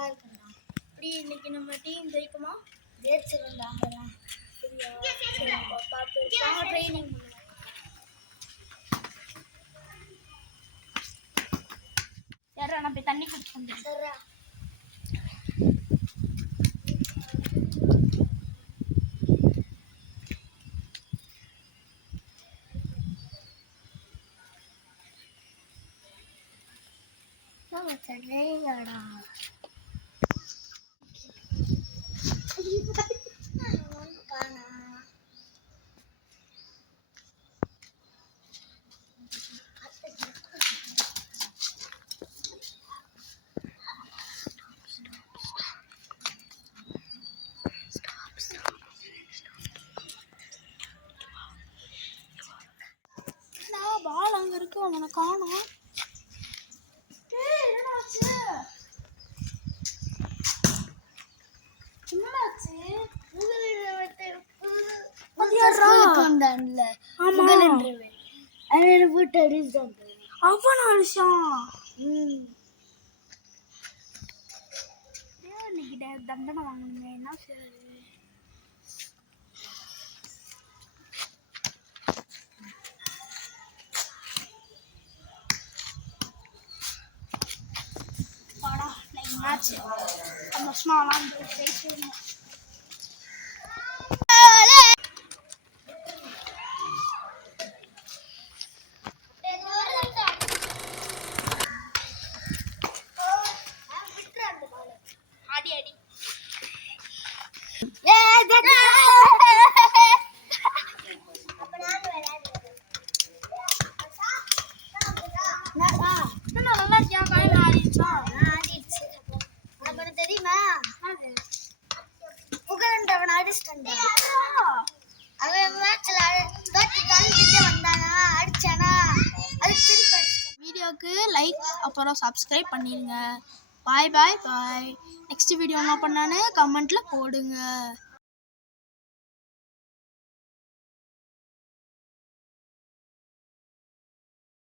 நல்லா இருக்குண்ணா. இப்படி இன்னைக்கு நம்ம டீம் ஜெயிக்குமா? ஜெயிச்சிருந்தாங்க. பார்த்து ட்ரைனிங் பண்ணுவோம். யாரா நான் போய் தண்ணி குடிச்சு வந்துடுறேன். சரிடா. சரிங்கடா. பால் அங்க இருக்கு, அவனை காணோம். தண்டனை வாங்கணுங்க, என்ன செய்யறது? மேட்ச் சந்தோஷமா விளாண்டு ஜெயிச்சிடணும். அடி அடி தெரியுமா? புகழன்றவன் அடிச்சிட்டான். அவன் மேட்ச்ல வந்தானா, அடிச்சானா, அதுக்கு திருப்பி அடிச்சான். வீடியோக்கு லைக் அப்புறம் சப்ஸ்கிரைப் பண்ணிடுங்க. பாய் பாய் பாய். நெக்ஸ்ட் வீடியோ என்ன பண்ணான்னு கமெண்ட்ல போடுங்க.